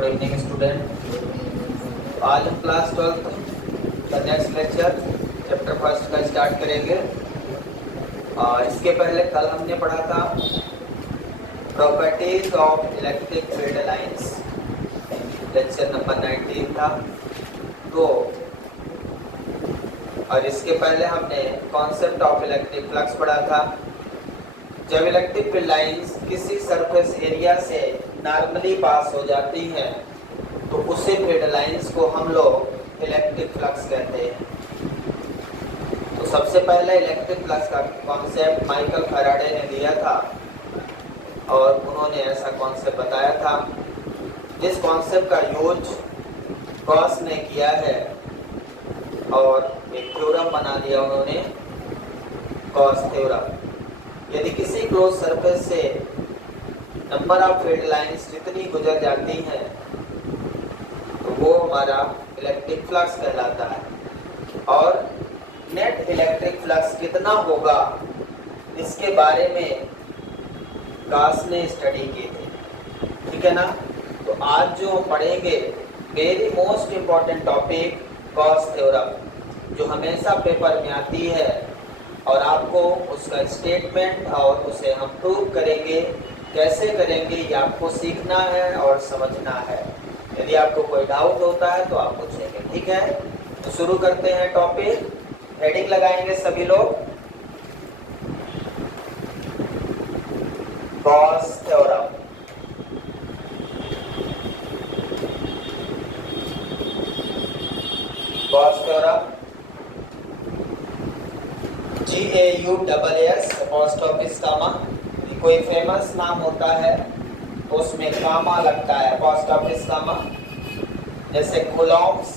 Good evening student. आज हम class 12 का नेक्स्ट लेक्चर चैप्टर फर्स्ट का स्टार्ट करेंगे। इसके पहले कल हमने पढ़ा था properties of electric field lines, lecture number 19 था। तो और इसके पहले हमने कॉन्सेप्ट ऑफ इलेक्ट्रिक फ्लक्स पढ़ा था। जब इलेक्ट्रिक फील्ड लाइंस किसी सरफेस एरिया से नॉर्मली पास हो जाती हैं तो उसी फील्ड लाइंस को हम लोग इलेक्ट्रिक फ्लक्स कहते हैं। तो सबसे पहले इलेक्ट्रिक फ्लक्स का कॉन्सेप्ट माइकल फैराडे ने दिया था और उन्होंने ऐसा कॉन्सेप्ट बताया था। जिस कॉन्सेप्ट का यूज गॉस ने किया है और एक थ्योरम बना दिया उन्होंने, गॉस थ्योरम। यदि किसी क्लोज सरफेस से नंबर ऑफ फील्ड लाइंस जितनी गुजर जाती हैं तो वो हमारा इलेक्ट्रिक फ्लक्स कहलाता है। और नेट इलेक्ट्रिक फ्लक्स कितना होगा इसके बारे में गॉस ने स्टडी की थी, ठीक है ना। तो आज जो हम पढ़ेंगे very most important topic Gauss theorem, जो हमेशा पेपर में आती है और आपको उसका स्टेटमेंट और उसे हम प्रूव करेंगे। कैसे करेंगे ये आपको सीखना है और समझना है। यदि आपको कोई डाउट होता है तो आप पूछेंगे, ठीक है। तो शुरू करते हैं टॉपिक। हेडिंग लगाएंगे सभी लोग, Gauss theorem. Gauss theorem GAUSS post office comma, कोई फेमस नाम होता है तो उसमें कामा लगता है, पोस्ट ऑफिस कामा। जैसे कूलॉम्स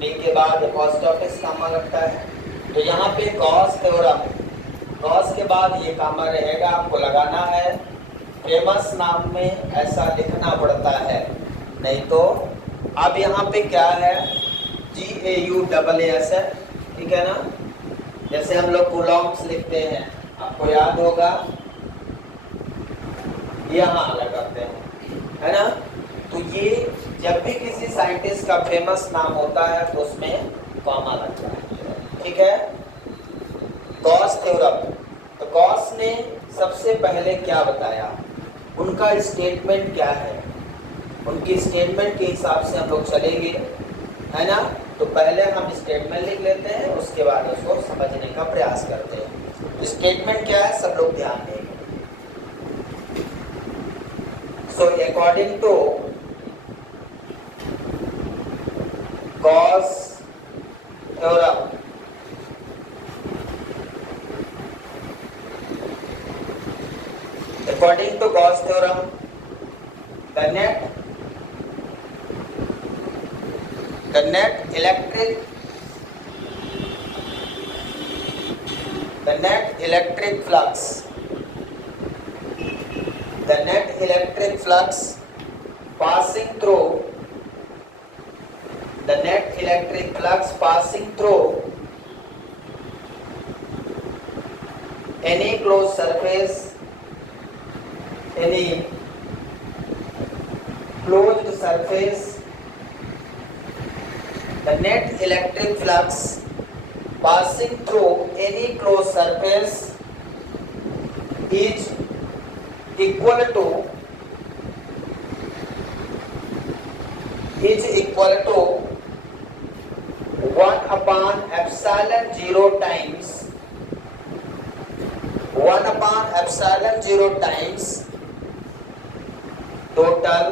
बी के बाद पोस्ट ऑफिस कामा लगता है। तो यहाँ पे गॉस थ्योरम, गॉस के बाद ये कामा रहेगा, आपको लगाना है। फेमस नाम में ऐसा लिखना पड़ता है, नहीं तो अब यहाँ पे क्या है, GAUSS है, ठीक है ना। जैसे हम लोग कूलॉम्स लिखते हैं, आपको याद होगा यहाँ लगाते हैं, है ना। तो ये जब भी किसी साइंटिस्ट का फेमस नाम होता है तो उसमें कॉमा लगता है, ठीक है। गॉस थ्योरम, तो गॉस ने सबसे पहले क्या बताया, उनका स्टेटमेंट क्या है, उनकी स्टेटमेंट के हिसाब से हम लोग चलेंगे, है ना। तो पहले हम स्टेटमेंट लिख लेते हैं, उसके बाद उसको समझने का प्रयास करते हैं। स्टेटमेंट क्या है सब लोग ध्यान देंगे। So according to Gauss theorem, according to Gauss theorem, the net electric flux, the net electric flux passing through any closed surface, the net electric flux passing through any closed surface is equal to 1 upon epsilon 0 times total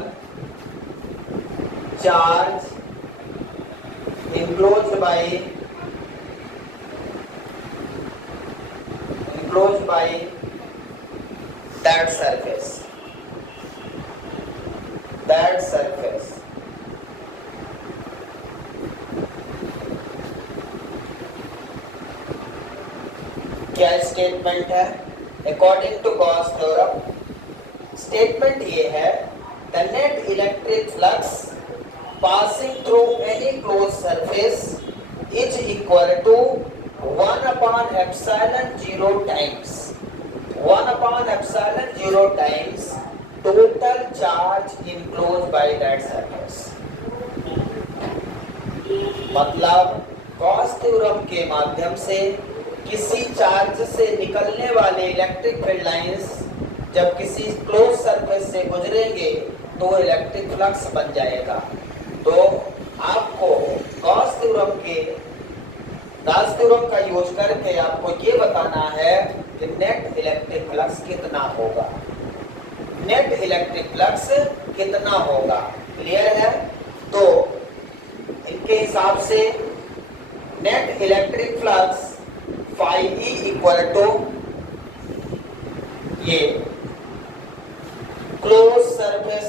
charge enclosed by that surface. क्या statement है according to Gauss theorem? Statement ये है, the net electric flux passing through any close surface is equal to 1 upon epsilon 0 times total charge enclosed by that surface। मतलब Gauss theorem के माध्यम से किसी charge से निकलने वाले इलेक्ट्रिक फील्ड लाइंस जब किसी क्लोज सरफेस से गुजरेंगे तो इलेक्ट्रिक फ्लक्स बन जाएगा। तो आपको गॉस थ्योरम का यूज करके आपको ये बताना है कि नेट इलेक्ट्रिक फ्लक्स कितना होगा, नेट इलेक्ट्रिक फ्लक्स कितना होगा। क्लियर है? तो इनके हिसाब से net electric flux phi E equal to ये क्लोज सरफेस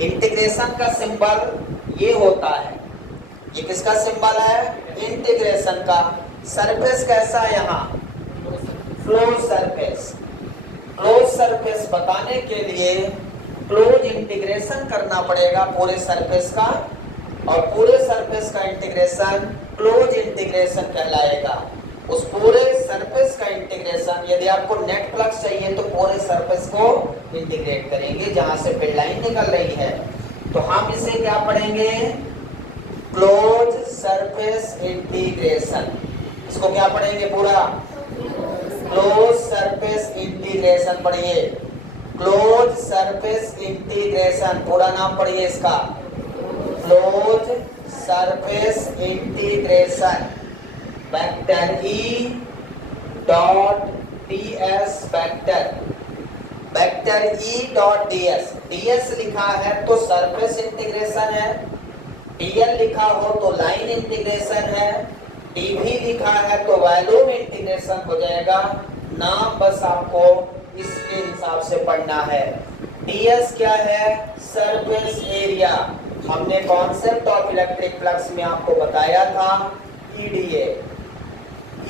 इंटीग्रेशन का सिंबल ये होता है। ये किसका सिंबल है? इंटीग्रेशन का। सरफेस कैसा है यहाँ? Close surface. क्लोज सरफेस बताने के लिए क्लोज इंटीग्रेशन करना पड़ेगा पूरे सरफेस का, और पूरे सरफेस का इंटीग्रेशन क्लोज इंटीग्रेशन कहलाएगा। उस पूरे सरफेस का इंटीग्रेशन, यदि आपको नेट फ्लक्स चाहिए तो पूरे सरफेस को इंटीग्रेट करेंगे जहां से फील्ड लाइन निकल रही है। तो हम इसे क्या पढ़ेंगे? Close surface integration. इसको क्या पढ़ेंगे? पूरा क्लोज सरफेस इंटीग्रेशन पढ़िए। क्लोज सरफेस इंटीग्रेशन पूरा नाम पढ़िए इसका, close surface integration. Vector E dot ds vector E dot ds लिखा है तो सरफेस इंटीग्रेशन है, dl लिखा हो तो लाइन इंटीग्रेशन है, dv लिखा है तो वॉल्यूम इंटीग्रेशन हो जाएगा। नाम बस आपको इसके हिसाब से पढ़ना है। ds क्या है? Surface area. हमने कॉन्सेप्ट ऑफ इलेक्ट्रिक फ्लक्स में आपको बताया था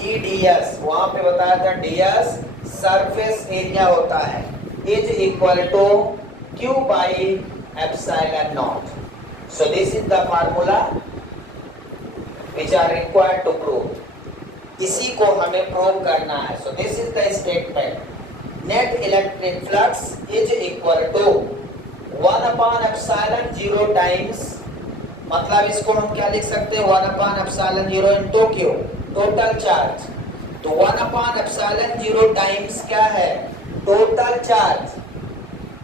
eds, वहां पे बताया था ds सरफेस एरिया होता है, is equal to q by epsilon naught. So this is the formula which are required to prove. इसी को हमें प्रूव करना है। So this is the statement, net electric flux is equal to 1/एप्सिलॉन 0 times, मतलब इसको हम क्या लिख सकते हैं? 1/एप्सिलॉन 0 इनटू q, टोटल चार्ज। तो 1/एप्सिलॉन 0 टाइम्स क्या है? Total charge.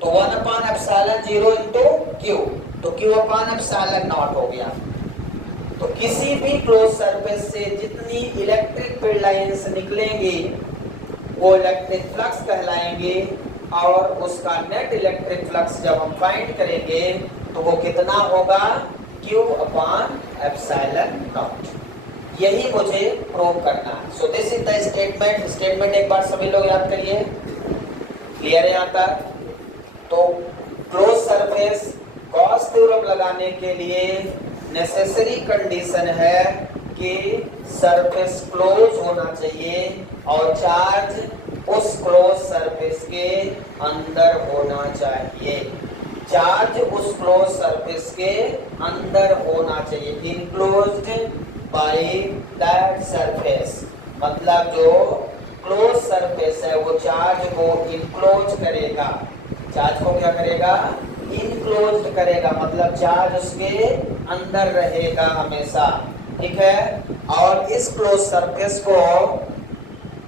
तो 1/एप्सिलॉन 0 इनटू q, तो q/एप्सिलॉन नॉट हो गया। तो किसी भी क्लोज सरफेस से जितनी इलेक्ट्रिक फील्ड लाइंस निकलेंगी वो इलेक्ट्रिक फ्लक्स कहलाएंगे, और उसका नेट इलेक्ट्रिक फ्लक्स जब हम फाइंड करेंगे तो वो कितना होगा? q/एप्सिलॉन नॉट। यही मुझे प्रूव करना है। So this is the statement एक बार सभी लोग याद करिए। क्लियर है यहाँ तक? तो क्लोज सरफेस गॉस थ्योरम लगाने के लिए नेसेसरी कंडीशन है कि सरफेस क्लोज होना चाहिए और चार्ज उस क्लोज सरफेस के अंदर होना चाहिए। चार्ज उस क्लोज सरफेस के अंदर होना चाहिए, इनक्लोज्ड बाय दैट सरफेस। मतलब जो क्लोज सरफेस है वो चार्ज को इनक्लोज करेगा। चार्ज को क्या करेगा? इनक्लोज्ड करेगा, मतलब चार्ज उसके अंदर रहेगा हमेशा। ठीक है? और इस क्लोज सरफेस को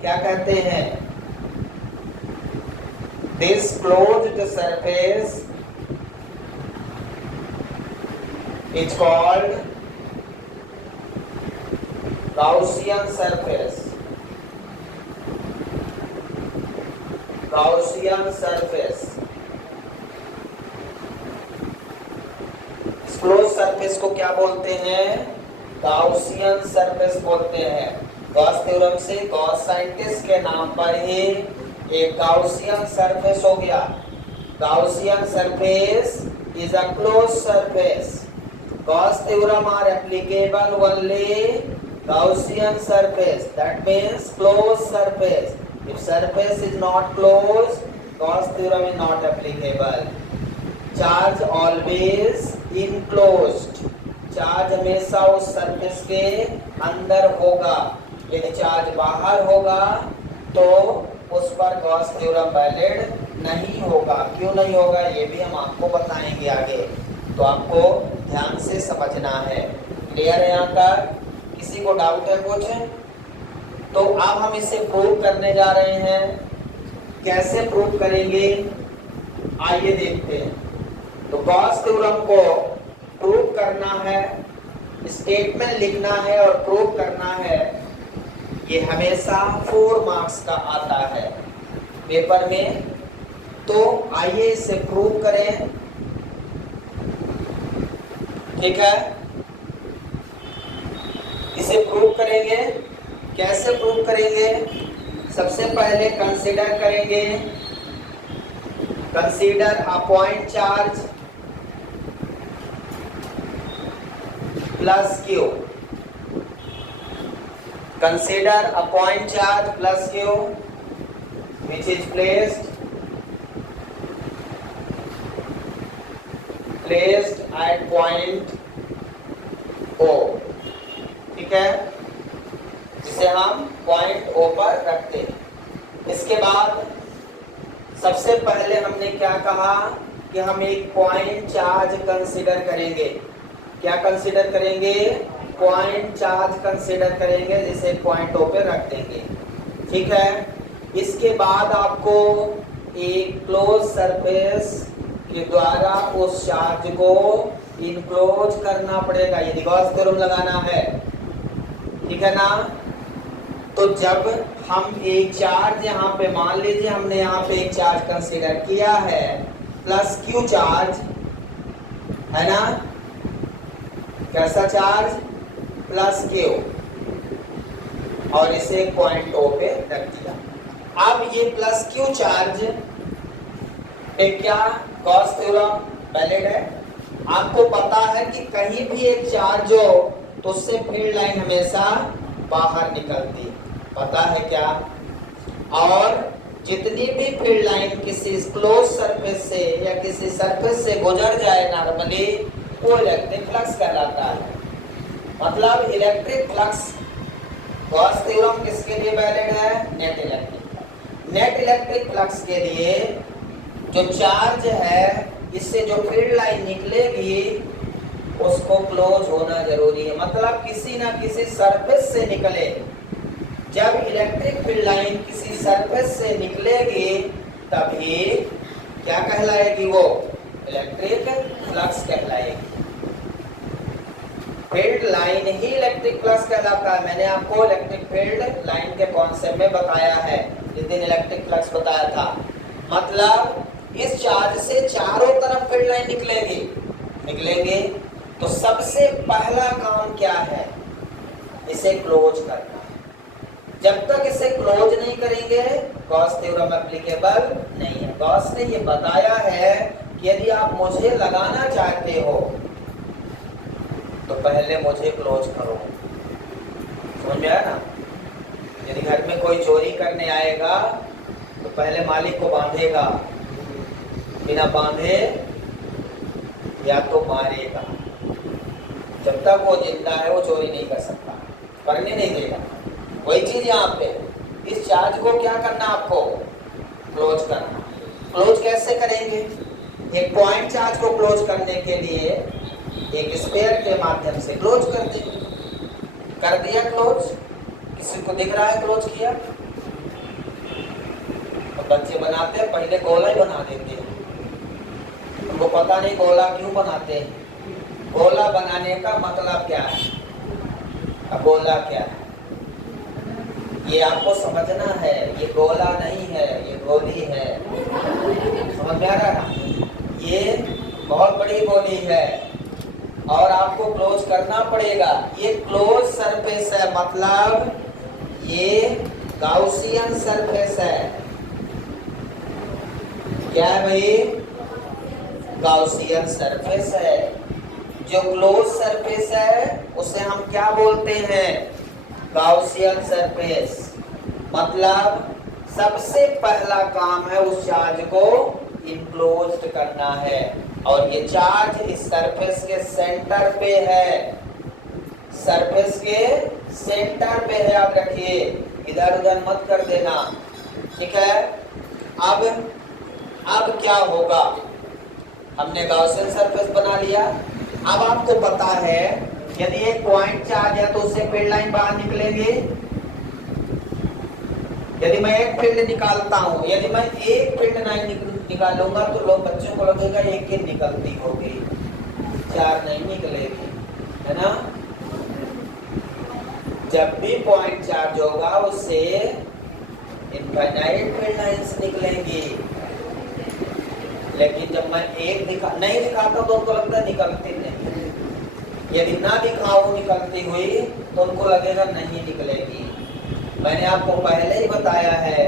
क्या कहते हैं? This closed surface is called Gaussian surface। Gaussian surface, close surface को क्या बोलते हैं? गाउसियन सरफेस बोलते हैं। गॉस थ्योरम से गॉस साइंटिस्ट के नाम पर ही एक गाउसियन सरफेस हो गया। Gaussian surface is a closed surface। Gauss theorem are applicable only Gaussian surface, that means closed surface। If surface is not closed, Gauss theorem is not applicable। Charge always enclosed, charge हमेशा उस surface के अंदर होगा। यदि charge बाहर होगा तो उस पर गॉस थ्योरम वैलिड नहीं होगा। क्यों नहीं होगा ये भी हम आपको बताएंगे आगे, तो आपको ध्यान से समझना है। क्लियर है यहाँ तक? किसी को डाउट है कुछ? तो अब हम इसे प्रूव करने जा रहे हैं। कैसे प्रूव करेंगे आइए देखते हैं। तो गॉस थ्योरम को प्रूव करना है, स्टेटमेंट लिखना है और प्रूव करना है। ये हमेशा 4 मार्क्स का आता है पेपर में। तो आइए इसे प्रूव करें। ठीक है, इसे प्रूव करेंगे। कैसे प्रूव करेंगे? सबसे पहले कंसीडर करेंगे, consider a point charge plus Q. Consider a point charge plus q which is placed at point O। ठीक है, जिसे हम पॉइंट O पर रखते हैं। इसके बाद सबसे पहले हमने क्या कहा कि हम एक पॉइंट चार्ज कंसीडर करेंगे। क्या कंसीडर करेंगे? पॉइंट चार्ज कंसीडर करेंगे, जिसे पॉइंट ओ पे रख देंगे। ठीक है, इसके बाद आपको एक क्लोज सरफेस के द्वारा उस चार्ज को इनक्लोज करना पड़ेगा। ये गॉस थ्योरम लगाना है। ठीक है ना? तो जब हम एक चार्ज यहाँ पे, मान लीजिए हमने यहाँ पे एक चार्ज कंसीडर किया है प्लस क्यू चार्ज, है ना? कैसा चार्ज? प्लस क्यू, और इसे पॉइंट ओ पे रख दिया। अब ये प्लस क्यू चार्ज पे क्या गॉस थ्योरम वैलिड है? आपको पता है कि कहीं भी एक चार्ज हो तो उससे फील्ड लाइन हमेशा बाहर निकलती, पता है क्या? और जितनी भी फील्ड लाइन किसी क्लोज सरफेस से या किसी सरफेस से गुजर जाए नॉर्मली, वो इलेक्ट्रिक फ्लक्स कहलाता है। मतलब इलेक्ट्रिक फ्लक्स गॉस थ्योरम किसके लिए वैलिड है? Net electric. Net electric flux के लिए जो चार्ज है, इससे जो फील्ड लाइन निकलेगी उसको क्लोज होना जरूरी है। मतलब किसी ना किसी सरफेस से निकले। जब इलेक्ट्रिक फील्ड लाइन किसी सरफेस से निकलेगी तभी क्या कहलाएगी? वो इलेक्ट्रिक फ्लक्स कहलाएगी। फील्ड लाइन ही इलेक्ट्रिक फ्लक्स कहलाता है। मैंने आपको इलेक्ट्रिक फील्ड लाइन के कॉन्सेप्ट में बताया है जिस दिन इलेक्ट्रिक फ्लक्स बताया था। मतलब इस चार्ज से चारों तरफ फील्ड लाइन निकलेंगे, तो सबसे पहला काम क्या है? इसे क्लोज करना है। जब तक इसे क्लोज नहीं करेंगे गॉस थ्योरम एप्लीकेबल नहीं है। गॉस ने ये बताया है कि यदि आप मुझे लगाना चाहते हो तो पहले मुझे क्लोज करो। समझ में आया ना? यदि घर में कोई चोरी करने आएगा तो पहले मालिक को बांधेगा, बिना बांधे या तो मारेगा। जब तक वो जिंदा है वो चोरी नहीं कर सकता, करने नहीं देगा। वही चीज यहाँ पे, इस चार्ज को क्या करना? आपको क्लोज करना। क्लोज कैसे करेंगे? एक पॉइंट चार्ज को क्लोज करने के लिए एक स्फीयर के माध्यम से क्लोज कर देंगे। कर दिया क्लोज? किसी को दिख रहा है क्लोज किया? तो बच्चे बनाते हैं पहले गोला ही बना देते हैं। उनको पता नहीं गोला क्यों बनाते हैं। गोला बनाने का मतलब क्या है? अब गोला क्या है ये आपको समझना है। ये गोला नहीं है, ये गोली है। समझ में आ रहा है? ये बहुत बड़ी गोली है और आपको क्लोज करना पड़ेगा। ये क्लोज सरफेस है, मतलब ये गाउसियन सरफेस है। क्या है भाई? गाउसियन सरफेस है। जो क्लोज सरफेस है उसे हम क्या बोलते हैं? Gaussian surface. मतलब सबसे पहला काम है उस चार्ज को इनक्लोज्ड करना है, और ये चार्ज इस सरफेस के सेंटर पे है। सरफेस के सेंटर पे है, याद रखिए, इधर उधर मत कर देना। ठीक है? अब अब क्या होगा, हमने गॉसियन सरफेस बना लिया। अब आपको पता है यदि एक पॉइंट चार्ज है तो उससे फील्ड लाइन बाहर निकलेगी। यदि मैं एक फील्ड निकालता हूं, यदि मैं एक फील्ड लाइन निकालूंगा तो लोग बच्चों को लगेगा एक ही निकलती होगी, चार नहीं निकलेगी, है ना। जब भी पॉइंट चार्ज होगा उससे इनफाइनाइट फील्ड लाइंस निकलेंगी। लेकिन जब मैं एक नहीं दिखाता तो उनको लगता है निकलती नहीं। यदि ना दिखाऊं निकलती हुई तो उनको लगेगा नहीं निकलेगी। मैंने आपको पहले ही बताया है,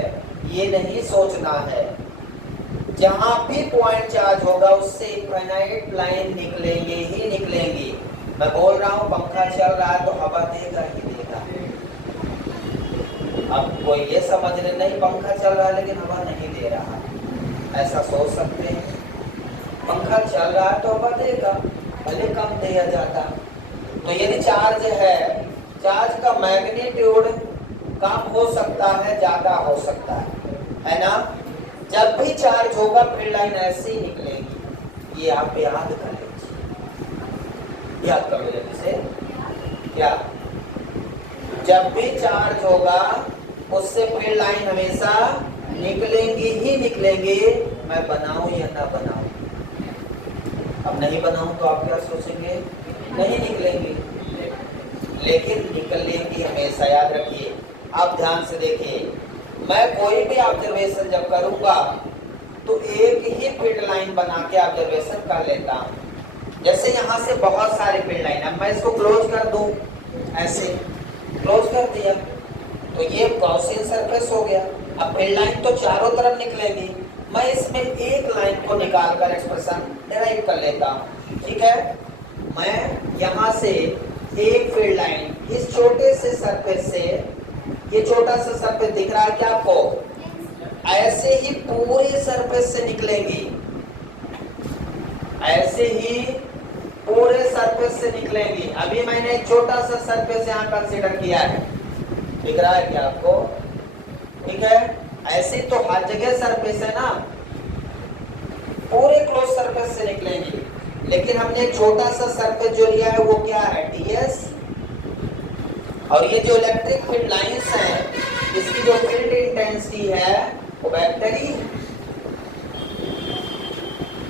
ये नहीं सोचना है। जहां भी पॉइंट चार्ज होगा उससे इनफाइनाइट लाइन निकलेंगे ही निकलेंगी। मैं बोल रहा हूं पंखा चल रहा है तो हवा देगा ही देगा। अब कोई ये समझने नहीं पंखा चल रहा है लेकिन हवा नहीं दे रहा, ऐसा सोच सकते हैं। पंखा चल रहा है तो हवा देगा, भले कम दिया जाता। तो यदि चार्ज है, चार्ज का मैग्नीट्यूड कम हो सकता है, ज्यादा हो सकता है ना। जब भी चार्ज होगा फील्ड लाइन ऐसे ही निकलेगी। ये आप याद कर लीजिए, याद कर लीजिए इसे। क्या, जब भी चार्ज होगा उससे फील्ड लाइन हमेशा निकलेंगी ही निकलेंगी, मैं बनाऊं या ना बनाऊं। अब नहीं बनाऊं तो आप क्या सोचेंगे, नहीं निकलेंगी, लेकिन निकलेंगी हमेशा, याद रखिए। आप ध्यान से देखिए, मैं कोई भी ऑब्जर्वेशन जब करूंगा तो एक ही फील्ड लाइन बना के ऑब्जर्वेशन कर लेता हूं। जैसे यहां से बहुत सारे फील्ड लाइन, अब मैं इसको क्लोज कर दूं, ऐसे क्लोज कर दिया तो ये गॉसियन सरफेस हो गया। अब फील्ड लाइन तो चारों तरफ निकलेगी, मैं इसमें एक लाइन को निकाल कर एक्सप्रेशन डिराइव कर लेता हूं। ठीक है, मैं यहां से एक फील्ड लाइन इस छोटे से सरफेस से, ये छोटा सा सरफेस दिख रहा है क्या आपको, ऐसे ही पूरे सरफेस से निकलेगी, ऐसे ही पूरे सरफेस से निकलेंगी। अभी मैंने एक छोटा सा सरफेस यहां कंसीडर किया है, दिख रहा है क्या आपको, ठीक है। ऐसे तो हर जगह सरफेस है ना, पूरे क्लोज सरफेस से निकलेंगी। लेकिन हमने एक छोटा सा सरफेस जो लिया है वो क्या है, ds। और ये जो इलेक्ट्रिक फील्ड लाइंस हैं, इसकी जो फील्ड इंटेंसिटी है वो वेक्टर ही।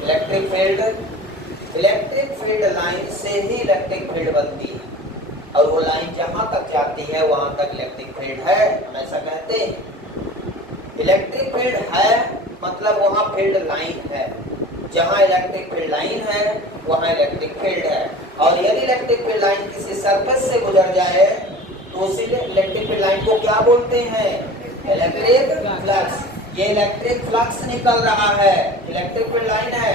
इलेक्ट्रिक फील्ड लाइन से ही इलेक्ट्रिक फील्ड बनती है, और वो लाइन जहां तक जाती है वहां तक इलेक्ट्रिक फील्ड है, हम ऐसा कहते हैं। इलेक्ट्रिक फील्ड है मतलब वहां फील्ड लाइन है, जहां इलेक्ट्रिक फील्ड लाइन है वहां इलेक्ट्रिक फील्ड है। और यदि इलेक्ट्रिक फील्ड लाइन किसी सरफेस से गुजर जाए तो उसी इलेक्ट्रिक फील्ड लाइन को क्या बोलते हैं, इलेक्ट्रिक फ्लक्स। ये इलेक्ट्रिक फ्लक्स निकल रहा है, इलेक्ट्रिक फील्ड लाइन है,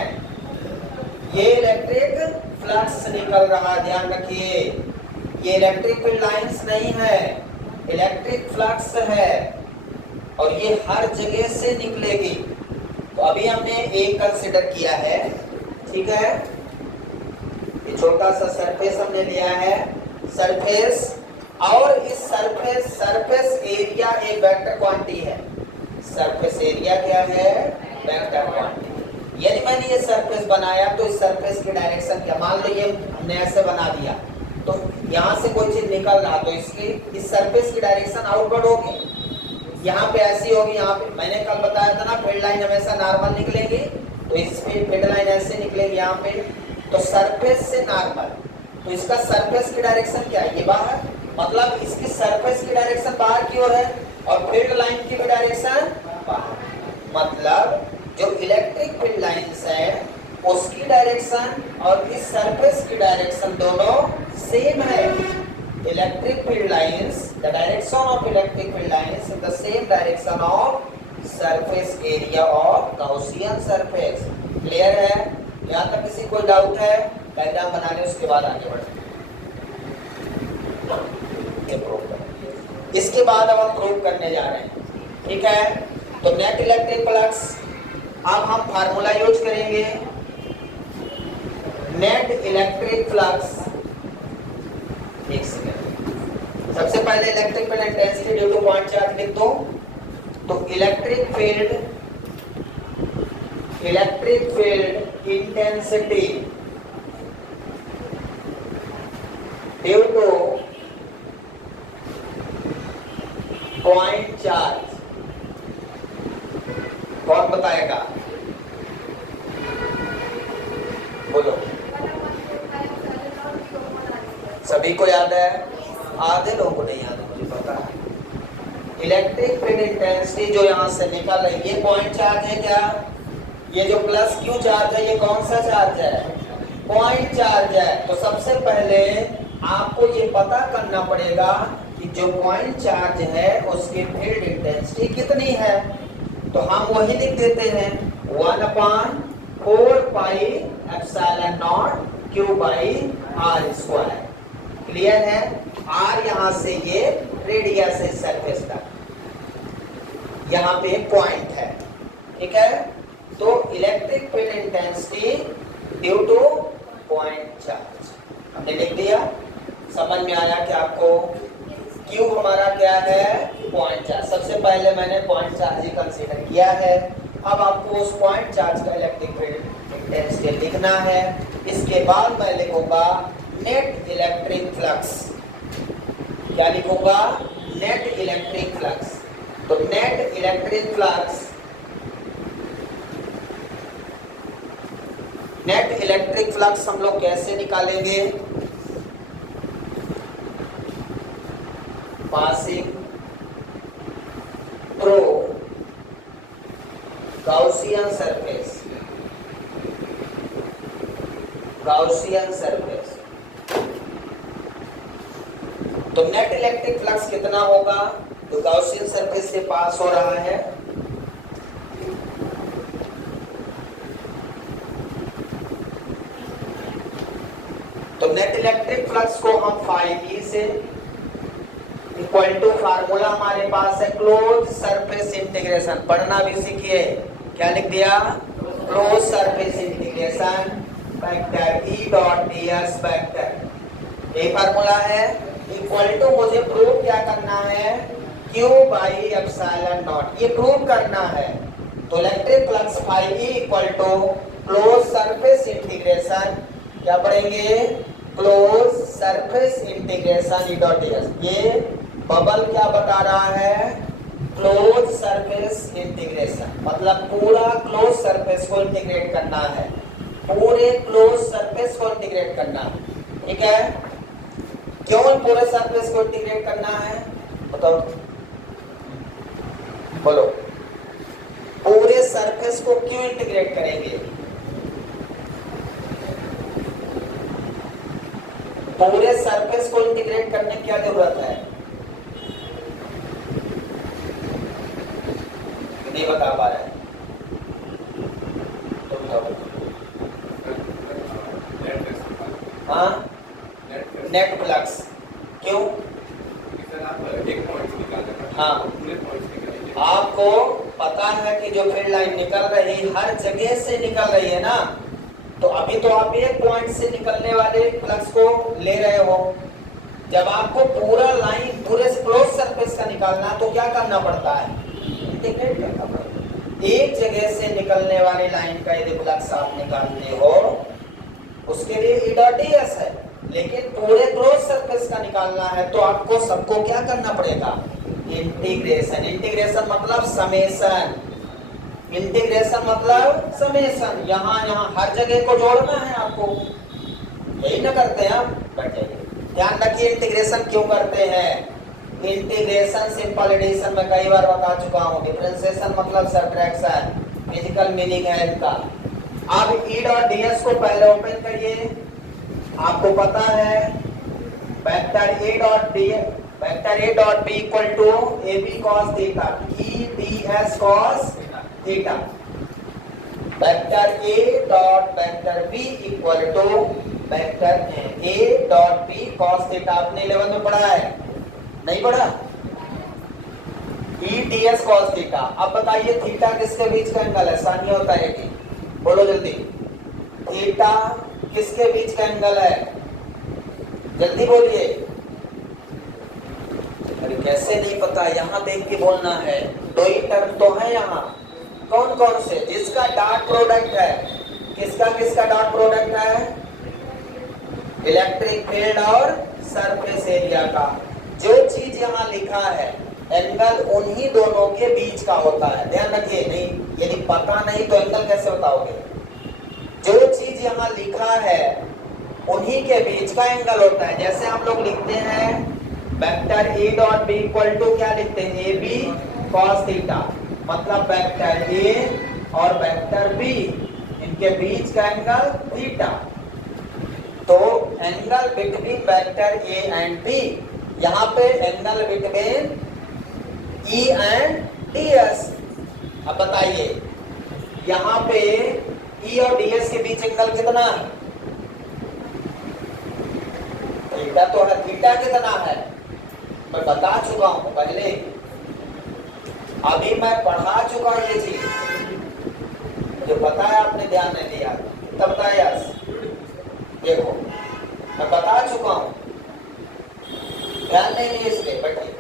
ये इलेक्ट्रिक फ्लक्स निकल रहा है, ध्यान रखिए। ये इलेक्ट्रिक फील्ड लाइंस नहीं है, इलेक्ट्रिक फ्लक्स है, और ये हर जगह से निकलेगी। तो अभी हमने एक कंसीडर किया है, ठीक है। ये छोटा सा सरफेस हमने लिया है, सरफेस, और इस सरफेस एरिया एक वेक्टर क्वांटिटी है। सरफेस एरिया क्या है, वेक्टर क्वांटिटी। यदि मैंने ये सरफेस बनाया तो इस सरफेस की डायरेक्शन क्या, मान लो ये हमने ऐसे बना दिया तो यहाँ से कोई चीज निकल रहा तो इसकी इस सरफेस की डायरेक्शन आउटवर्ड होगी, यहाँ पे ऐसी होगी। यहाँ पे मैंने कल बताया था ना, फील्ड लाइन हमेशा नॉर्मल निकलेगी, तो इस फील्ड लाइन ऐसे निकलेगी यहाँ पे, तो सरफेस से नॉर्मल, तो इसका सरफेस की डायरेक्शन क्या है, ये बाहर, मतलब इसकी सरफेस की डायरेक्शन बाहर की ओर है, और फील्ड लाइन की भी डायरेक्शन बाहर। मतलब जो इलेक्ट्रिक फील्ड लाइंस है उसकी डायरेक्शन और इस सरफेस की डायरेक्शन दोनों सेम है। Electric field lines, the direction of electric field lines is the same direction of surface area of Gaussian surface. Clear है? यहाँ तक किसी कोई डाउट है? डायग्राम बना ले, उसके बाद आगे बढ़े। इसके बाद अब हम प्रूव करने जा रहे हैं, ठीक है। तो नेट इलेक्ट्रिक फ्लक्स, अब हम फार्मूला यूज करेंगे, नेट इलेक्ट्रिक फ्लक्स। एक सेकंड, सबसे पहले electric field intensity due two point charge लिख दो। तो electric field electric field intensity due two point charge. कौन बताएगा? बोलो। सभी को याद है? आधे लोगों को नहीं याद है, मुझे पता है। इलेक्ट्रिक फील्ड इंटेंसिटी जो यहां से निकल रही है, ये पॉइंट चार्ज है क्या? ये जो प्लस क्यू चार्ज है, ये कौन सा चार्ज है? पॉइंट चार्ज है। तो सबसे पहले आपको ये पता करना पड़ेगा कि जो पॉइंट चार्ज है उसकी फील्ड इंटेंसिटी कितनी है। तो हम वही लिख देते हैं 1/4πε0 Q/r²। क्लियर है? r यहां से ये रेडियस है सरफेस तक, यहां पे पॉइंट है। ठीक है? तो electric field intensity due two point charge हमने लिख दिया। समझ में आया कि आपको Q हमारा क्या है? Point charge. सबसे पहले मैंने पॉइंट चार्ज ही कंसीडर किया है। अब आपको उस पॉइंट चार्ज का इलेक्ट्रिक फील्ड इंटेंसिटी लिखना है। इसके बाद मैं लिखूंगा नेट इलेक्ट्रिक फ्लक्स। क्या लिखूंगा? Net electric flux. तो net electric flux, net electric flux हम लोग कैसे निकालेंगे? Passing through Gaussian surface, Gaussian surface. तो नेट इलेक्ट्रिक फ्लक्स कितना होगा? तो गाउसियन सरफेस से पास हो रहा है। तो नेट इलेक्ट्रिक फ्लक्स को हम phi से इक्वल टू फार्मूला हमारे पास है क्लोज सरफेस इंटीग्रेशन। पढ़ना भी सीखिए। क्या लिख दिया? Close surface integration vector E dot ds vector, ये फार्मूला है। इक्वल टू मुझे प्रूव क्या करना है? Q/ε0, ये प्रूव करना है। तो electric flux phi equal to close surface integration, क्या पढ़ेंगे? Close surface integration E dot ds। ये बबल क्या बता रहा है? क्लोज सरफेस इंटीग्रेशन, मतलब पूरा क्लोज सरफेस को इंटीग्रेट करना है, पूरे क्लोज सरफेस को इंटीग्रेट करना है। ठीक है? क्यों पूरे सरफेस को इंटीग्रेट करना है? बताओ, बोलो। पूरे सरफेस को क्यों इंटीग्रेट करेंगे? पूरे सरफेस को इंटीग्रेट करने की क्या जरूरत है? नहीं बता पा रहे? तो बताओ। हाँ, नेट फ्लक्स क्यों? हाँ, आपको पता है कि जो फील्ड लाइन निकल रही हर जगह से निकल रही है ना। तो अभी तो आप एक पॉइंट से निकलने वाले फ्लक्स को ले रहे हो। जब आपको पूरा लाइन पूरे क्लोज सरफेस का निकालना तो क्या करना पड़ता है? इंटीग्रेट करना पड़ता है। एक जगह से निकलने वाली लाइन का यदि फ्लक्स आप निकालते हो उसके लिए E डॉट ds है, लेकिन पूरे क्लोज सरफेस का निकालना है तो आपको सबको क्या करना पड़ेगा? इंटीग्रेशन। इंटीग्रेशन मतलब समेशन, इंटीग्रेशन मतलब समेशन। यहाँ हर जगह को जोड़ना है आपको, यही ना करते हैं आप? बैठ जाइए। ध्यान रखिए इंटीग्रेशन क्यों करते हैं। इंटीग्रेशन सिंपल एडिशन में कई बार बता चुका हूँ। डिफरेंशिएशन मतलब सब्ट्रैक्शन, फिजिकल मीनिंग है इनका। अब E डॉट ds को पहले ओपन करिए। आपको पता है vector A dot B equal to AB cos theta, E ds cos theta. Vector A dot vector B equal to vector A dot B cos theta. आपने 11 में पढ़ा है? नहीं पढ़ा? E ds cos theta. अब बताइए थीटा किसके बीच का एंगल है? सानिया होता है कि बोलो जल्दी। थीटा किसके बीच का एंगल है? जल्दी बोलिए। अरे कैसे नहीं पता? यहाँ देख के बोलना है। दो ही टर्म तो है यहाँ, कौन कौन से? जिसका डॉट प्रोडक्ट है, किसका किसका डॉट प्रोडक्ट है? इलेक्ट्रिक फील्ड और सरफेस एरिया का। जो चीज यहाँ लिखा है एंगल उन्हीं दोनों के बीच का होता है, ध्यान रखिए। नहीं, यदि पता नहीं तो एंगल कैसे बताओगे? जो चीज यहाँ लिखा है उन्हीं के बीच का एंगल होता है। जैसे हम लोग लिखते हैं vector A dot B equal to क्या लिखते हैं? ए बी कॉस थीटा, मतलब वेक्टर ए और वेक्टर बी इनके बीच का एंगल थीटा। तो angle between vector A and B, यहाँ पे angle between E and D S. अब बताइए यहाँ पे ई और डी एस के बीच एंगल कितना है? थीटा तो है। थीटा कितना है मैं बता चुका हूं पहले, अभी मैं पढ़ा चुका हूं ये चीज। जो बताया आपने ध्यान नहीं दिया तब बताया। देखो मैं बता चुका हूं, ध्यान नहीं दिए इसलिए बैठिए,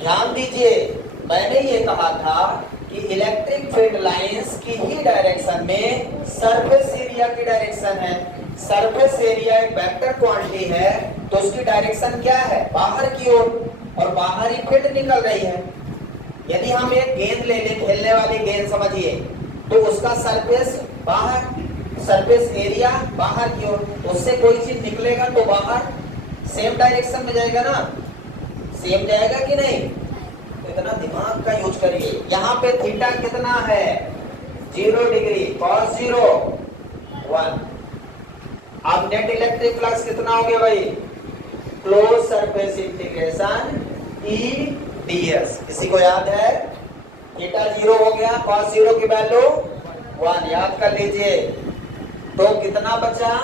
ध्यान दीजिए। मैंने ये कहा था कि इलेक्ट्रिक फील्ड लाइंस की ही डायरेक्शन में सरफेस एरिया की डायरेक्शन है। सरफेस एरिया एक वेक्टर क्वांटिटी है, तो उसकी डायरेक्शन क्या है? बाहर की ओर, और बाहर ही फील्ड निकल रही है। यदि हम एक गेंद ले लें, खेलने वाली गेंद समझिए, तो उसका सरफेस बाहर, सरफेस एरिया बाहर की ओर, उससे कोई चीज निकलेगा तो बाहर सेम डायरेक्शन में जाएगा ना, सेम जाएगा कि नहीं? इतना दिमाग का यूज करिए। यहाँ पे थीटा कितना है? 0 डिग्री, कॉस 0 1। अब नेट इलेक्ट्रिक फ्लक्स कितना हो गया भाई? Close surface integration E D S. किसी को याद है? थीटा 0 हो गया, कॉस 0 की वैल्यू 1, याद कर लीजिए। तो कितना बचा?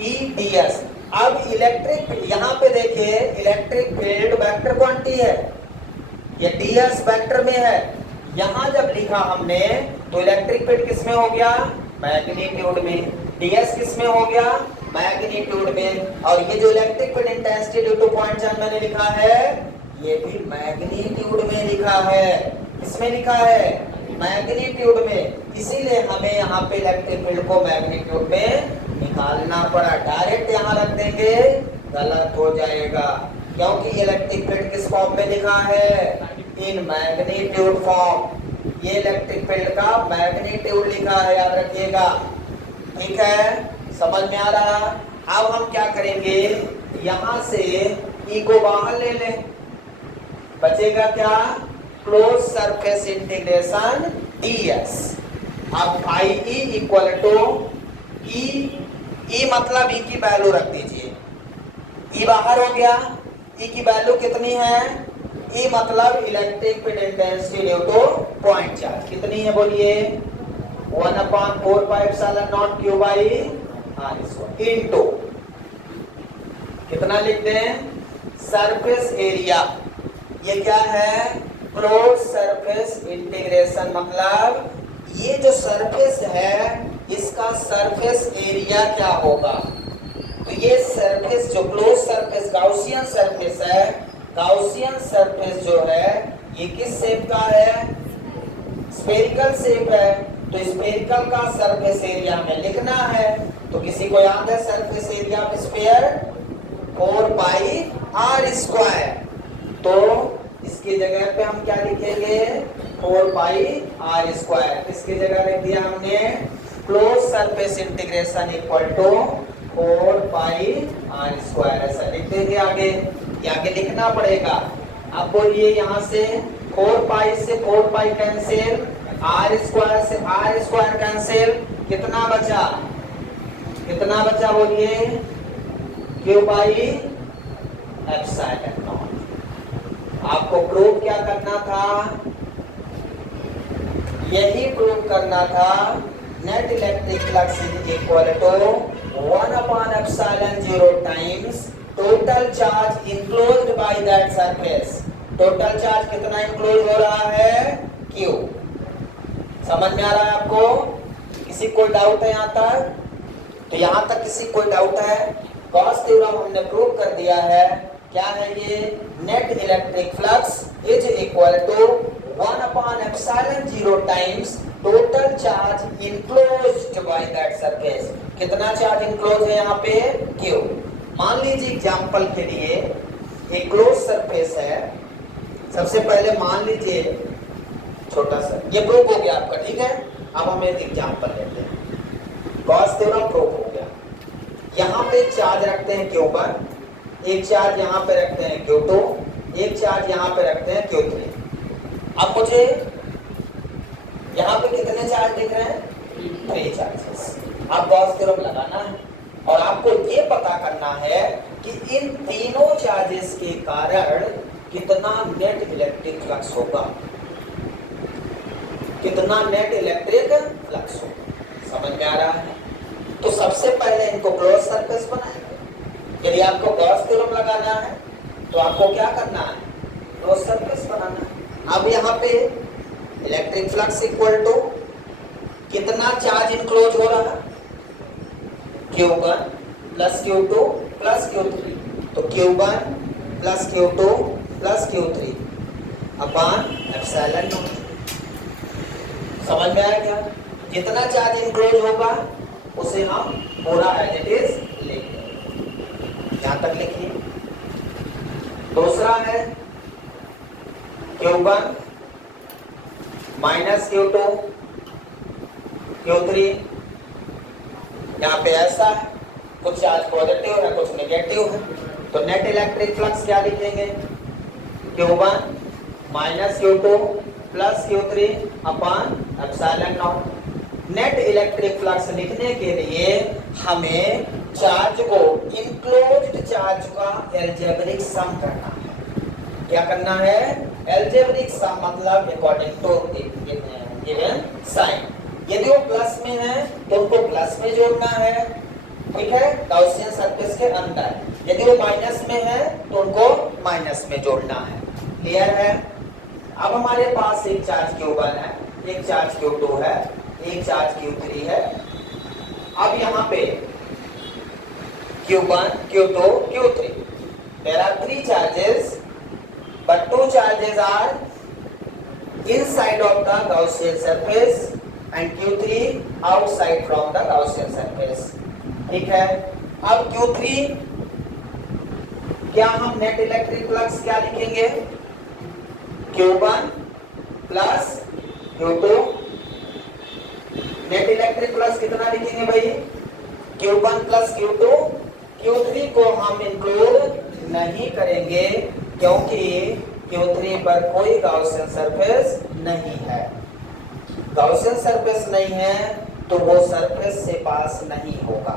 E D S. अब इलेक्ट्रिक, यहाँ पे देखिए इलेक्ट्रिक फील्ड वेक्टर क्वांटिटी है, ये ds वेक्टर में है। यहां जब लिखा हमने तो इलेक्ट्रिक फील्ड किस में हो गया? मैग्नीट्यूड में। ds किस में हो गया? मैग्नीट्यूड में। और ये जो electric field intensity due two point charge मैंने लिखा है, ये भी मैग्नीट्यूड में लिखा है। किसमें लिखा है? मैग्नीट्यूड में। इसीलिए हमें यहाँ पे इलेक्ट्रिक फील्ड को मैग्नीट्यूड में निकालना पड़ा। डायरेक्ट यहाँ रख देंगे गलत हो जाएगा, क्योंकि इलेक्ट्रिक फील्ड किस फॉर्म में लिखा है? In magnitude form. ये इलेक्ट्रिक फील्ड का मैग्नीट्यूड लिखा है, याद रखिएगा। ठीक है, समझ में आ रहा? अब हम क्या करेंगे, यहां से ई को बाहर ले लें, बचेगा क्या? Close surface integration ds। अब आई ई इक्वल टू ई मतलब ई की वैल्यू रख दीजिए। ई बाहर हो गया, ई की वैल्यू कितनी है? ई मतलब electric field intensity due two point charge कितनी है बोलिए? 1/4πε0 q by r square into कितना लिखते हैं? Surface area. ये क्या है? क्लोज सरफेस इंटीग्रेशन, मतलब ये जो सरफेस है इसका सरफेस एरिया क्या होगा? तो ये सरफेस जो क्लोज सरफेस गाउसियन सरफेस है, गाउसियन सरफेस जो है ये किस शेप का है? स्फेरिकल शेप है। तो स्फेरिकल का सरफेस एरिया में लिखना है, तो किसी को याद है surface area of sphere? 4πr²। तो इसकी जगह पे हम क्या लिखेंगे? 4πr²। इसकी जगह लिख दिया हमने close surface integration equal to 4πr²। ऐसा लिख देंगे। आगे लिखना पड़ेगा। अब बोलिए यहाँ से 4π से 4π कैंसिल, r² से r² कैंसिल, कितना बचा? कितना बचा बोलिए? q by epsilon naught. आपको प्रूव क्या करना था? यही प्रूव करना था net electric flux is equal to 1/ε0 times total charge enclosed by that surface. Total charge कितना इनक्लोज हो रहा है? Q। समझ में आ रहा है आपको? किसी कोई डाउट है यहाँ तक? तो यहाँ तक किसी कोई डाउट है? गॉस थ्योरम हमने प्रूव कर दिया है। क्या है ये? Net electric flux is equal to 1/ε0 times total charge enclosed by that surface. कितना चार्ज इनक्लोज है यहाँ पे? Q। मान लीजिए एग्जांपल के लिए एक क्लोज सरफेस है। सबसे पहले मान लीजिए छोटा सा, ये प्रूफ हो गया आपका, ठीक है। अब हम एक एग्जांपल लेते हैं। गॉस थ्योरम प्रूफ हो गया। यहाँ पे चार्ज रखते हैं Q1, एक चार्ज यहाँ पे रखते हैं Q2, एक चार्ज यहाँ पे रखते हैं Q3। अब मुझे यहाँ पे कितने चार्ज दिख रहे हैं? 3 चार्जेस। अब गॉस थ्योरम लगाना है और आपको ये पता करना है कि इन तीनों चार्जेस के कारण कितना नेट इलेक्ट्रिक फ्लक्स होगा, कितना नेट इलेक्ट्रिक फ्लक्स होगा। समझ में आ रहा है? तो सबसे पहले इनको क्लोज सरफेस बनाएंगे। यदि आपको गॉस थ्योरम लगाना है तो आपको क्या करना है? क्लोज सरफेस बनाना है। अब यहाँ पे इलेक्ट्रिक फ्लक्स इक्वल टू कितना चार्ज इनक्लोज हो रहा है? Q1 plus Q2 plus Q3। तो Q1 plus Q2 plus Q3 upon epsilon not. समझ में आया क्या? जितना चार्ज इनक्लोज होगा उसे हम पूरा एज इट इज लेंगे। यहां तक लिखिए। दूसरा है Q1 माइनस Q2 Q3। यहाँ पे ऐसा है, कुछ चार्ज पॉजिटिव है कुछ नेगेटिव है, तो नेट इलेक्ट्रिक फ्लक्स क्या लिखेंगे? Q1 minus Q2 plus Q3 upon epsilon not. Net electric flux लिखने के लिए हमें चार्ज को इनक्लोज्ड चार्ज का एल्जेब्रिक सम करना है। क्या करना है? एल्जेब्रिक सम मतलब अकॉर्डिंग टू गिवन साइन। यदि वो प्लस में है तो उनको प्लस में जोड़ना है, ठीक है, गॉसियन सरफेस के अंदर। यदि वो माइनस में है तो उनको माइनस में जोड़ना है। क्लियर है? अब हमारे पास एक चार्ज Q1 है, एक चार्ज Q2 है, एक चार्ज Q3 है। अब यहाँ पे Q1 Q2 Q3 there are 3 charges but 2 charges are inside of the Gaussian surface and Q3 outside from the Gaussian surface। ठीक है। अब Q3 क्या हम नेट इलेक्ट्रिक फ्लक्स क्या लिखेंगे? Q1 plus Q2। Net electric flux कितना लिखेंगे भाई? Q1 plus Q2। Q3 को हम इंक्लूड नहीं करेंगे क्योंकि Q3 पर कोई गॉसियन सरफेस नहीं है। गॉसियन सरफेस नहीं है तो वो सरफेस से पास नहीं होगा,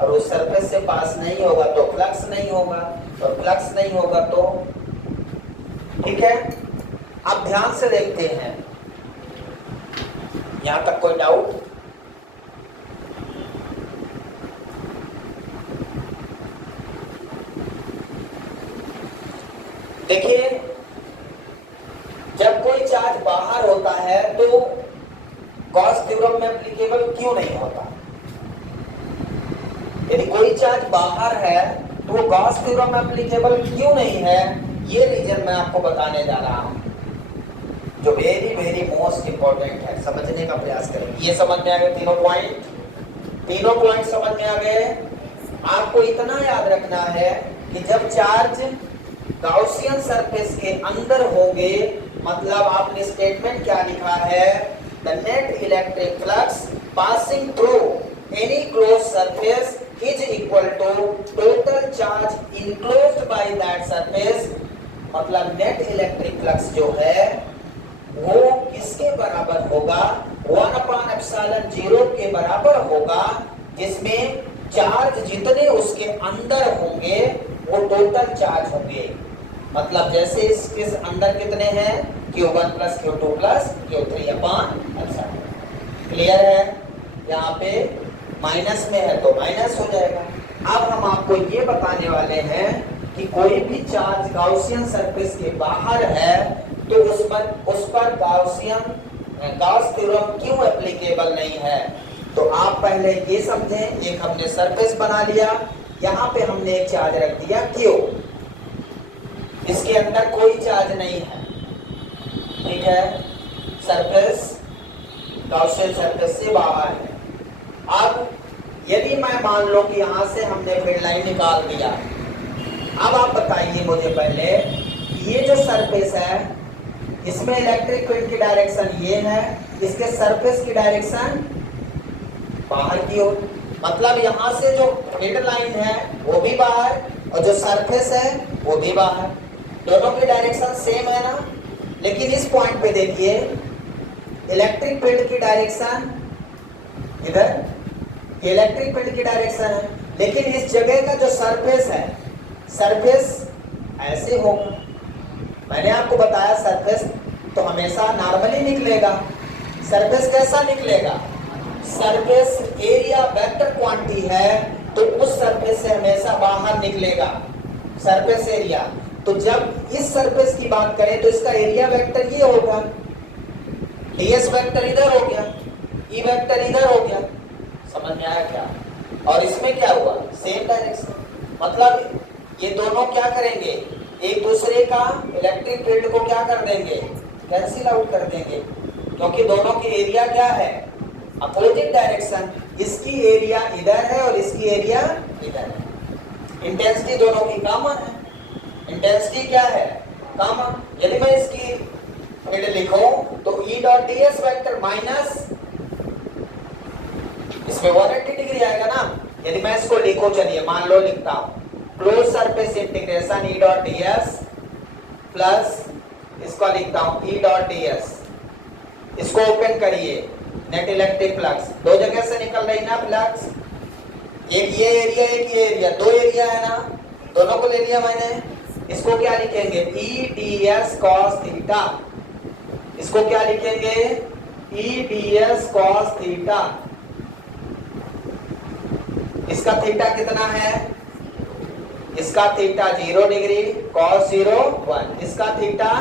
और उस सरफेस से पास नहीं होगा तो फ्लक्स नहीं होगा, और फ्लक्स नहीं होगा तो, ठीक है। अब ध्यान से देखते हैं, यहां तक कोई डाउट? देखिए, जब कोई चार्ज बाहर होता है तो गॉस थ्योरम में एप्लीकेबल क्यों नहीं होता? यदि कोई चार्ज बाहर है तो वो गॉस थ्योरम में एप्लीकेबल क्यों नहीं है? ये रीजन मैं आपको बताने जा रहा हूं, जो वेरी वेरी मोस्ट इंपॉर्टेंट है। समझने का प्रयास करें। ये समझ में आ गए तीनों पॉइंट? तीनों पॉइंट समझ में आ गए? आपको इतना याद रखना है कि जब चार्ज गॉसियन सरफेस के अंदर होंगे, मतलब आपने स्टेटमेंट क्या लिखा है? The net electric flux passing through any close surface is equal to total charge enclosed by that surface. मतलब नेट इलेक्ट्रिक फ्लक्स जो है वो किसके बराबर होगा? 1/ε0 के बराबर होगा, जिसमें चार्ज जितने उसके अंदर होंगे वो टोटल चार्ज होंगे। मतलब जैसे इसके अंदर कितने हैं? Q1 plus Q2 plus Q3 upon epsilon. Clear है? यहाँ पे माइनस में है तो माइनस हो जाएगा। अब हम आपको ये बताने वाले हैं कि कोई भी चार्ज गॉसियन सरफेस के बाहर है तो उस पर गॉस थ्योरम क्यों एप्लीकेबल नहीं है। तो आप पहले ये समझें, एक हमने सरफेस बना लिया, यहाँ पे हमने एक चार्ज रख दिया Q, इसके अंदर कोई चार्ज नहीं है, ठीक है। सरफेस गॉसियन सरफेस से बाहर है। अब यदि मैं मान लो कि यहां से हमने फील्ड लाइन निकाल दिया, अब आप बताइए मुझे पहले, ये जो सरफेस है इसमें इलेक्ट्रिक फील्ड की डायरेक्शन ये है, इसके सरफेस की डायरेक्शन बाहर की ओर, मतलब यहां से जो फील्ड लाइन है वो भी बाहर और जो सरफेस है वो भी बाहर, दोनों की डायरेक्शन सेम है ना। लेकिन इस पॉइंट पे देखिए इलेक्ट्रिक फील्ड की डायरेक्शन इधर, ये इलेक्ट्रिक फील्ड की डायरेक्शन है, लेकिन इस जगह का जो सरफेस है, सरफेस ऐसे होगा। मैंने आपको बताया सरफेस तो हमेशा नॉर्मली निकलेगा। सरफेस कैसा निकलेगा? सरफेस एरिया वेक्टर क्वांटिटी है तो उस सरफेस से हमेशा बाहर निकलेगा सरफेस एरिया। तो जब इस सरफेस की बात करें तो इसका एरिया वेक्टर ये होगा, ds वेक्टर इधर हो गया, e वेक्टर इधर हो गया। समझ में आया क्या? और इसमें क्या हुआ? सेम डायरेक्शन, मतलब ये दोनों क्या करेंगे, एक दूसरे का इलेक्ट्रिक फील्ड को क्या कर देंगे, कैंसिल आउट कर देंगे, क्योंकि दोनों की एरिया क्या है, अपोजिट डायरेक्शन। इसकी एरिया इधर है और इसकी एरिया इधर है। इंटेंसिटी दोनों की कॉमन है, इंटेंसिटी क्या है, कॉमन। यदि मैं इसकी फील्ड लिखूं तो E dot ds vector minus इसमें 180 डिग्री आएगा ना। यदि मैं इसको लिखूं, चलिए मान लो लिखता हूं, close surface integration E dot ds plus इसको लिखता हूं E डॉट ds, इसको ओपन करिए, नेट इलेक्ट्रिक फ्लक्स दो जगह से निकल रही ना फ्लक्स, एक ये एरिया एक ये एरिया, दो एरिया है ना, दोनों को ले लिया मैंने। इसको क्या लिखेंगे, E ds cos थीटा, इसको क्या लिखेंगे, E ds cos थीटा। इसका थीटा कितना है, इसका थीटा 0 डिग्री, cos 0 1, इसका थीटा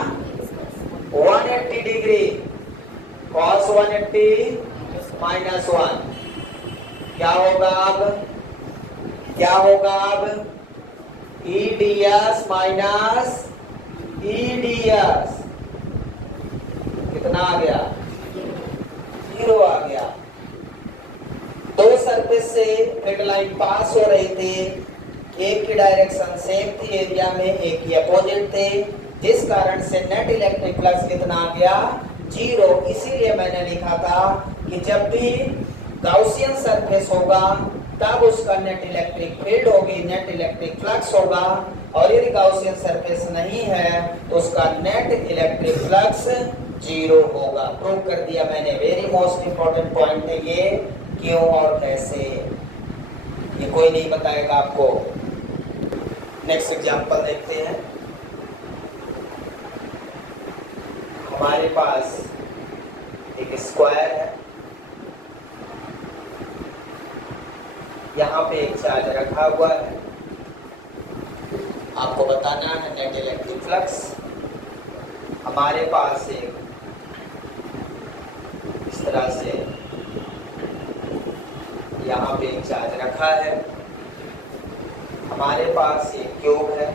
180 डिग्री, cos 180 माइनस 1। क्या होगा अब, क्या होगा अब, E ds minus E ds कितना आ गया, 0 आ गया। दो सरफेस से फील्ड लाइन पास हो रही थी, एक की डायरेक्शन सेम थी एरिया में, एक की अपोजिट थे, जिस कारण से नेट इलेक्ट्रिक फ्लक्स कितना आ गया, 0। इसीलिए मैंने लिखा था कि जब भी गॉसियन सरफेस होगा तब उसका नेट इलेक्ट्रिक फील्ड होगी, नेट इलेक्ट्रिक फ्लक्स होगा, और यदि गॉसियन सरफेस नहीं है तो उसका नेट इलेक्ट्रिक फ्लक्स 0 होगा। प्रूव कर दिया मैंने। वेरी मोस्ट इंपॉर्टेंट पॉइंट है ये, क्यों और कैसे ये कोई नहीं बताएगा आपको। नेक्स्ट एग्जांपल देखते हैं। हमारे पास एक स्क्वायर है, यहाँ पे एक चार्ज रखा हुआ है, आपको बताना है नेट इलेक्ट्रिक फ्लक्स। हमारे पास एक इस तरह से यहाँ पे एक चार्ज रखा है, हमारे पास एक क्यूब है,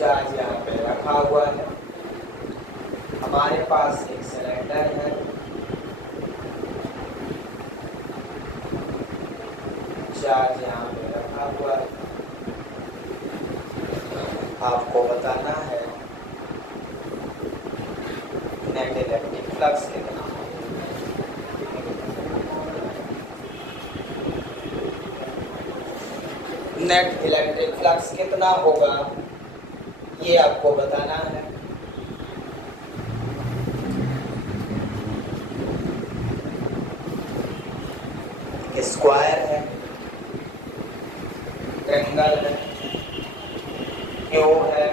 चार्ज यहाँ पे रखा हुआ है, हमारे पास एक सिलेंडर है, चार्ज यहाँ पे रखा हुआ है, आपको बताना है नेट इलेक्ट्रिक फ्लक्स कितना। नेट इलेक्ट्रिक फ्लक्स कितना होगा ये आपको बताना है। स्क्वायर है, ट्रायंगल है, क्यूब है,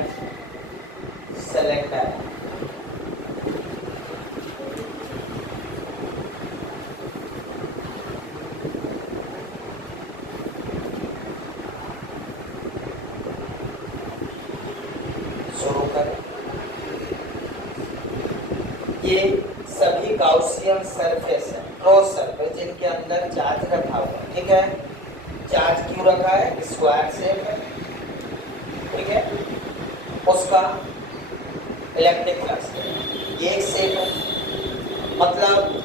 सिलेंडर है। शुरू करें। ये सभी गॉसियन गॉसियन सरफेस है, क्रॉस सरफेस, जिनके अंदर चार्ज रखा हुआ है, ठीक है। चार्ज क्यों रखा है? स्क्वायर शेप है, ठीक है। उसका इलेक्ट्रिक फ्लक्स ये एक शेप है। मतलब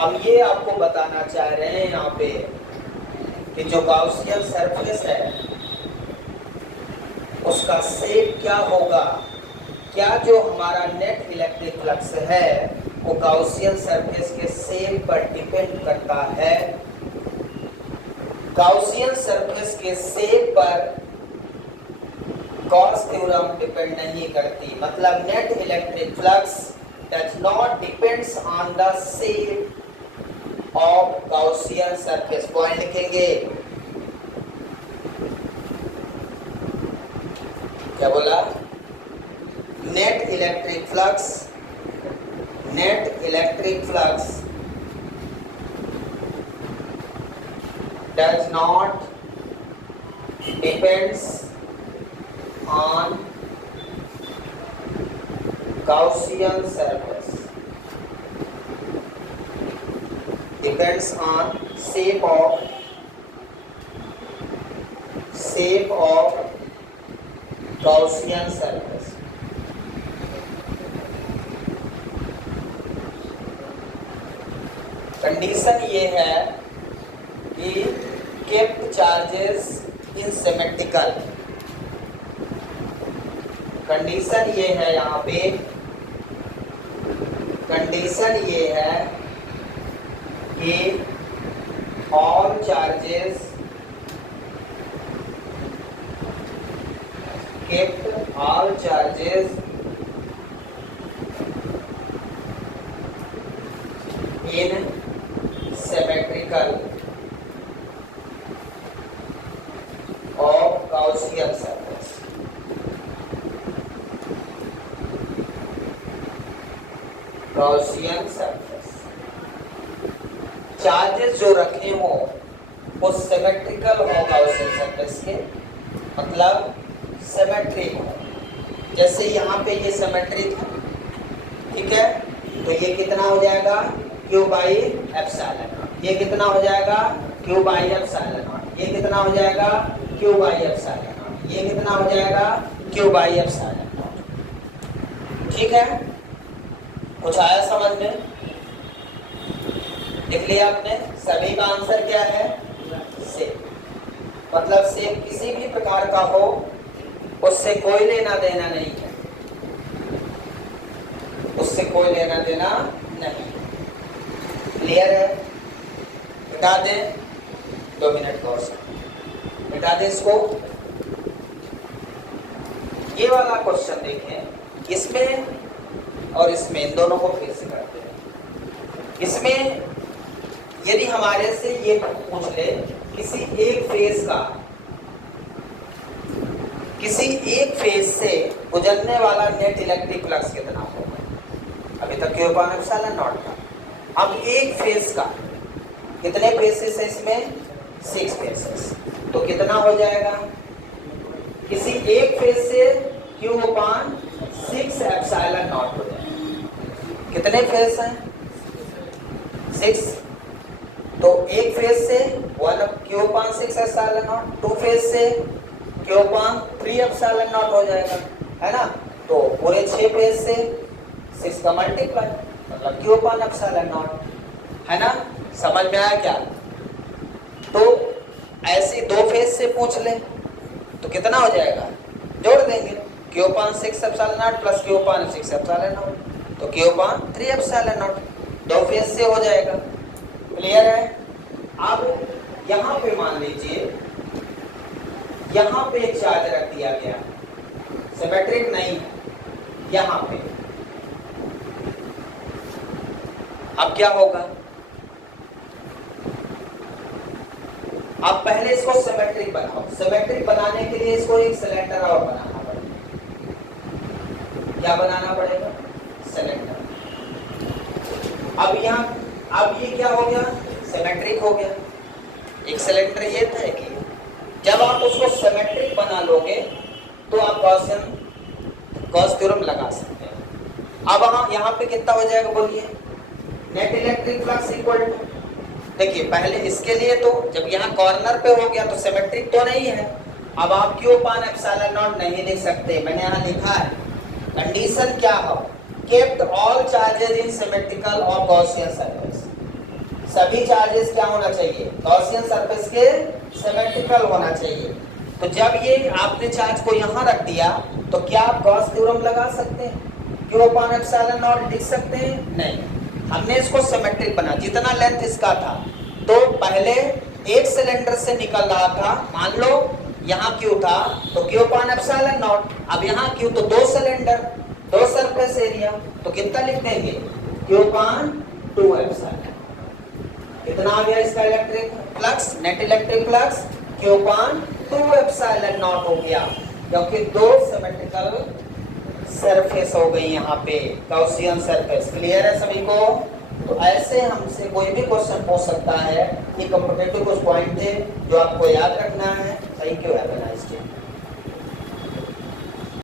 हम ये आपको बताना चाह रहे हैं यहाँ पे कि जो गॉसियन सरफेस है उसका शेप क्या होगा, क्या जो हमारा नेट इलेक्ट्रिक फ्लक्स है वो गॉसियन सरफेस के शेप पर डिपेंड करता है। गॉसियन सरफेस के शेप पर गॉस थ्योरम डिपेंड नहीं करती, मतलब net electric flux does not depends on the shape of Gaussian surface. Point लिखेंगे, क्या बोला? Net electric flux does not depends on Gaussian surface, depends on shape of Gaussian surface। Condition ये है कि kept charges in symmetrical, condition ये है यहाँ पे, कंडीशन ये है कि all charges kept all charges in symmetrical of Gaussian surface। Gaussian surface charges जो रखे हो वो सिमेट्रिकल हो Gaussian सरफेस के, मतलब सिमेट्रिक हो। जैसे यहाँ पे ये सिमेट्रिक है, ठीक है, तो ये कितना हो जाएगा? Q by epsilon. ये कितना हो जाएगा? Q by epsilon. ये कितना हो जाएगा? Q by epsilon. ये कितना हो जाएगा? Q by epsilon. ठीक है, कुछ आया समझ में? लिख लिया आपने? सभी का आंसर क्या है? सेम। मतलब सेम किसी भी प्रकार का हो उससे कोई लेना देना नहीं है, उससे कोई लेना देना नहीं। क्लियर है? मिटा दें, 2 मिनट का और मिटा दें इसको। ये वाला क्वेश्चन देखें, इसमें और इसमें, इन दोनों को फिर से करते हैं। इसमें यदि हमारे से ये पूछ ले किसी एक फेज से गुजरने वाला नेट इलेक्ट्रिक फ्लक्स कितना होगा? अभी तक Q अपॉन एप्सिलॉन नॉट था। अब एक फेज का कितने फेसेस है इसमें? 6 फेसेस। तो कितना हो जाएगा? किसी एक फेज से Q अपॉन 6 एप्सिलॉन नॉट हो जाएगा। कितने फेज हैं? 6। तो एक फेज से 1 Q upon 6 epsilon not, 2 phase से Q अपॉन 3 एप्सिलॉन नॉट हो जाएगा, है ना? तो पूरे 6 फेज से 6 का मल्टीप्लाई, मतलब Q अपॉन एप्सिलॉन नॉट, है ना? समझ में आया क्या? तो ऐसे 2 फेज से पूछ ले तो कितना हो जाएगा? जोड़ देंगे, Q upon 6 epsilon not plus Q upon 6 epsilon not, तो Q upon 3 epsilon not 2 phase से हो जाएगा। क्लियर है? अब यहाँ पे मान लीजिए यहाँ पे एक चार्ज रख दिया गया, सिमेट्रिक नहीं है, यहाँ पे। अब क्या होगा? अब पहले इसको सिमेट्रिक बनाओ। सिमेट्रिक बनाने के लिए इसको एक सिलेंडर और बनाना पड़ेगा। क्या बनाना पड़ेगा? सिलेंडर। अब यहाँ, अब ये क्या हो गया? सिमेट्रिक हो गया। एक सिलेंडर ये था कि जब आप उसको सिमेट्रिक बना लोगे तो आप गॉस थ्योरम लगा सकते हैं। अब यहाँ पे कितना हो जाएगा बोलिए? Net electric flux equal to, देखिए पहले इसके लिए तो जब यहाँ कॉर्नर पे हो गया तो सिमेट्रिक तो नहीं है, अब आप Q पान एप्सिलॉन नॉट नहीं लिख सकते, मैंने यहाँ लिखा है कंडीशन क्या हो, केप्ट ऑल चार्जेस इन सिमेट्रिकल और गॉसियन सरफेस, सभी चार्जेस क्या होना चाहिए, गॉसियन सरफेस के सिमेट्रिकल होना चाहिए। तो जब ये आपने चार्ज को यहाँ रख दिया तो क्या आप गॉस थ्योरम लगा सकते हैं, Q पान एप्सिलॉन नॉट लिख सकते हैं, नहीं, हमने इसको सिमेट्रिक बना, जितना लेंथ इसका था तो पहले एक सिलेंडर से निकल रहा था, मान लो यहाँ Q था तो Q पान एप्सिलॉन नॉट, अब यहाँ Q तो दो सिलेंडर दो सरफेस एरिया, तो कितना लिख देंगे Q पान 2 एप्सिलॉन, कितना आ गया इसका electric flux, net electric flux Q पान 2 एप्सिलॉन नॉट हो गया, क्योंकि दो सिमेट्रिकल सरफेस हो गई यहाँ पे, गॉसियन सरफेस। क्लियर है सभी को? तो ऐसे हमसे कोई भी क्वेश्चन पूछ सकता है, ये कॉम्पिटिटिव कुछ पॉइंट थे जो आपको याद रखना है। Thank you.